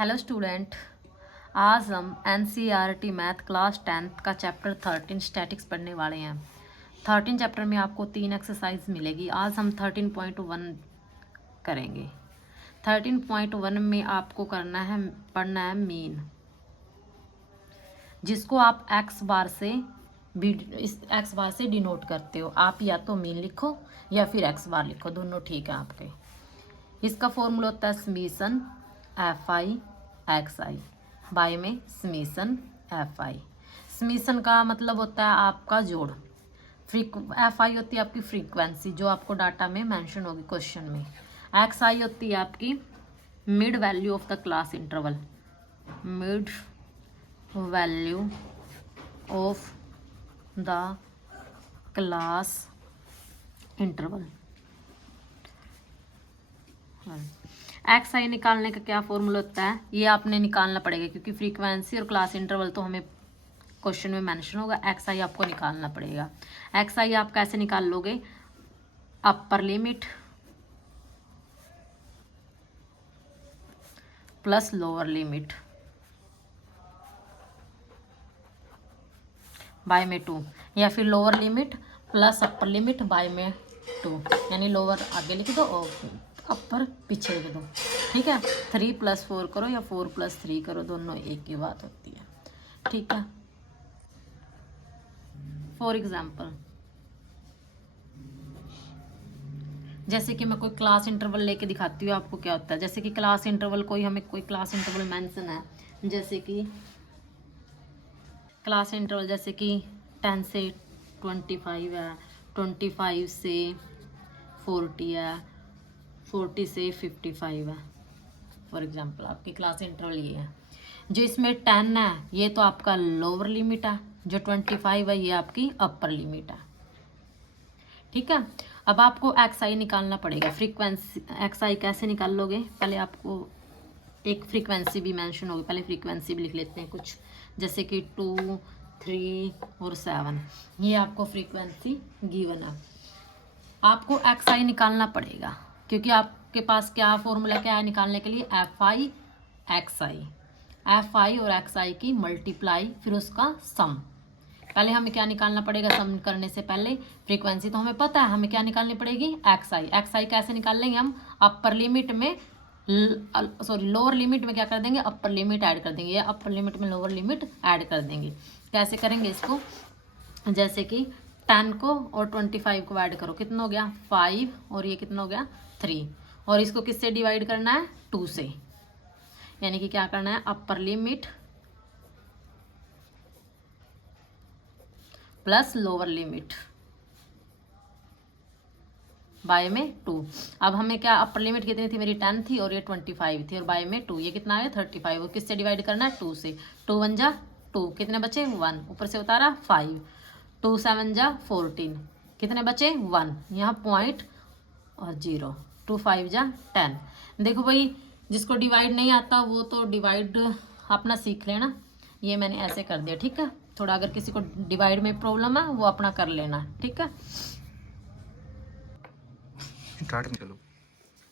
Hello student, आज हम NCERT math class 10th का चैप्टर 13 स्टैटिक्स पढ़ने वाले हैं। 13 चैप्टर में आपको 3 एक्सरसाइज मिलेगी। आज हम 13.1 करेंगे। 13.1 में आपको पढ़ना है मीन, जिसको आप एक्स बार से डिनोट करते हो। आप या तो मीन लिखो या फिर एक्स बार लिखो, दोनों ठीक है आपके। इसका फॉर्मूला होता है summation f i x i by में समीशन एफ आई। समीशन का मतलब होता है आपका जोड़। एफ आई होती है आपकी फ्रीक्वेंसी, जो आपको डाटा में मेंशन होगी क्वेश्चन में। एक्स आई होती है आपकी mid value of the class interval, mid value of the class interval. X i निकालने का क्या फॉर्मूला होता है, ये आपने निकालना पड़ेगा, क्योंकि फ्रीक्वेंसी और क्लास इंटरवल तो हमें क्वेश्चन में मेंशन होगा। एक्स आई आपको निकालना पड़ेगा। एक्स आई आप कैसे निकाल लोगे? Upper limit plus lower limit by में 2, या फिर lower limit plus upper limit by में 2, यानी लोअर आगे लिख दो और अपर पीछे लिख दो। ठीक है, 3 + 4 करो या 4 + 3 करो, दोनों एक ही बात होती है। ठीक है, फॉर एग्जाम्पल जैसे कि मैं कोई क्लास इंटरवल लेके दिखाती हूँ आपको क्या होता है। जैसे कि क्लास इंटरवल हमें कोई क्लास इंटरवल मेंशन है, जैसे कि क्लास इंटरवल जैसे कि 10 से 25 है, 25 से 40 है, 40 से 55 है। फॉर एग्जांपल आपकी क्लास इंटरवल ये है। जो इसमें 10 है ये तो आपका लोअर लिमिट है, जो 25 है ये आपकी अपर लिमिट है। ठीक है, अब आपको एक्स आई निकालना पड़ेगा। फ्रीक्वेंसी एक्स आई कैसे निकाल लोगे? पहले आपको एक फ्रीक्वेंसी भी मेंशन होगी, पहले फ्रीक्वेंसी भी लिख लेते हैं कुछ, जैसे कि 2, 3 और 7, ये आपको फ्रीक्वेंसी गिवन है। आपको एक्स आई निकालना पड़ेगा, क्योंकि आपके पास क्या फॉर्मूला क्या है निकालने के लिए? F i x I. F I और एक्स आई की मल्टीप्लाई फिर उसका सम। पहले हमें क्या निकालना पड़ेगा? सम करने से पहले फ्रीक्वेंसी तो हमें पता है, हमें क्या निकालनी पड़ेगी? एक्स आई। एक्स आई कैसे निकाल लेंगे हम? अपर लिमिट में लोअर लिमिट में क्या कर देंगे? अपर लिमिट ऐड कर देंगे, या अपर लिमिट में लोअर लिमिट ऐड कर देंगे। कैसे करेंगे इसको? जैसे कि 10 को और 25 को ऐड करो, कितना हो गया? 5, और ये कितना हो गया? 3, और इसको किससे डिवाइड करना है? 2 से, यानी कि क्या करना है? Upper limit plus lower limit by में 2। अब हमें क्या, अपर लिमिट कितनी थी मेरी? 10 थी, और ये 25 थी, और बाय में 2, ये कितना है? 35। और किससे डिवाइड करना है? 2 से। 2 1 जा 2, कितने बचे? 1, ऊपर से उतारा 5, 2 7 जा 14, कितने बचे? 1, यहाँ पॉइंट और 0, 2 5 जा 10। देखो भाई, जिसको डिवाइड नहीं आता वो तो डिवाइड अपना सीख लेना। ये मैंने ऐसे कर दिया। ठीक है, थोड़ा अगर किसी को डिवाइड में प्रॉब्लम है वो अपना कर लेना। ठीक है, चलो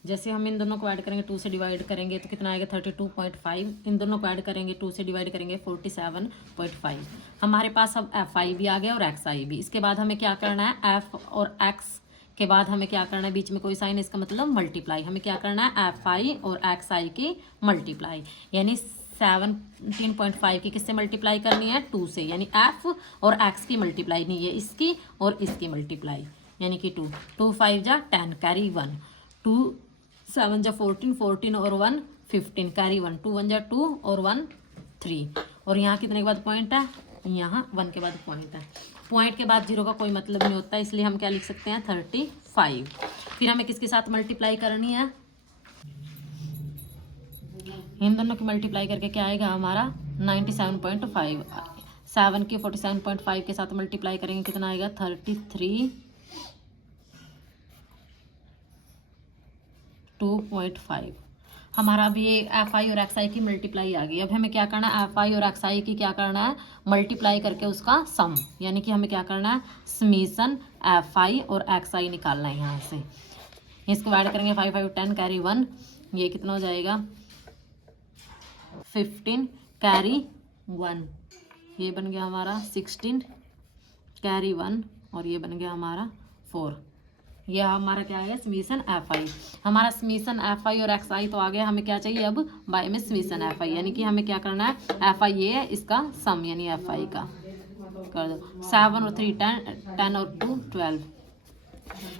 जैसे हम इन दोनों को ऐड करेंगे, 2 से डिवाइड करेंगे तो कितना आएगा? 32.5। इन दोनों को ऐड करेंगे, 2 से डिवाइड करेंगे 47.5। हमारे पास अब एफ आई भी आ गया और एक्स आई भी। इसके बाद हमें क्या करना है? एफ और एक्स के बाद हमें क्या करना है? बीच में कोई साइन, इसका मतलब मल्टीप्लाई। हमें क्या करना है? एफ आई और एक्स आई की मल्टीप्लाई, यानी 17.5 की किससे मल्टीप्लाई करनी है? 2 से, यानी एफ और एक्स की मल्टीप्लाई नहीं है, इसकी और इसकी मल्टीप्लाई, यानी कि 2 2 5 जा 10 कैरी 1, 2 7 जा 14, 14 और 1 15 कैरी 1, 2 1 जा 2 और 1 3, और यहाँ कितने के बाद पॉइंट है? यहाँ 1 के बाद पॉइंट है। पॉइंट के बाद 0 का कोई मतलब नहीं होता, इसलिए हम क्या लिख सकते हैं? 35। फिर हमें किसके साथ मल्टीप्लाई करनी है? इन दोनों की मल्टीप्लाई करके क्या आएगा हमारा? 97.5। 7 के 47.5 के साथ मल्टीप्लाई करेंगे, कितना आएगा? 33.2.5। हमारा अब ये एफ आई और एक्स आई की मल्टीप्लाई आ गई। अब हमें क्या करना है? एफ आई और एक्स आई की क्या करना है? मल्टीप्लाई करके उसका सम, यानी कि हमें क्या करना है? समीशन एफ आई और एक्स आई निकालना है यहाँ से। इसको ऐड करेंगे 5 5 10 कैरी 1, ये कितना हो जाएगा? 15 कैरी 1, ये बन गया हमारा 16 कैरी 1 और ये बन गया हमारा 4। यह हमारा क्या है समीशन एफ आई। हमारा समीशन एफ आई और एक्स आई तो आ गया, हमें क्या चाहिए अब बाय में समीशन एफ आई, यानी कि हमें क्या करना है एफ आई ये है इसका सम यानी एफ आई का कर दो 7 और 3 10 और 2 12,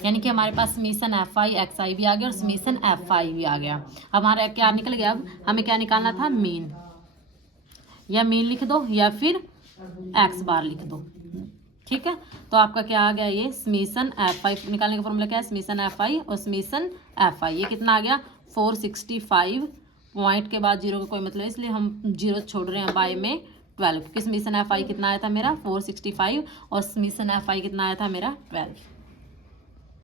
यानी कि हमारे पास समीशन एफ आई एक्स आई भी आ गया और समीशन एफ आई भी आ गया। हमारा क्या निकल गया, अब हमें क्या निकालना था मीन, या मीन लिख दो या फिर एक्स बार लिख दो, ठीक है। तो आपका क्या आ गया ये समीशन एफ आई निकालने का फॉर्मूला क्या है समीशन एफ आई और समीशन एफ आई। ये कितना आ गया 465, पॉइंट के बाद जीरो का कोई मतलब इसलिए हम जीरो छोड़ रहे हैं बाय में 12, क्योंकि समीशन एफ आई कितना आया था मेरा 465 और समीशन एफ आई कितना आया था मेरा 12।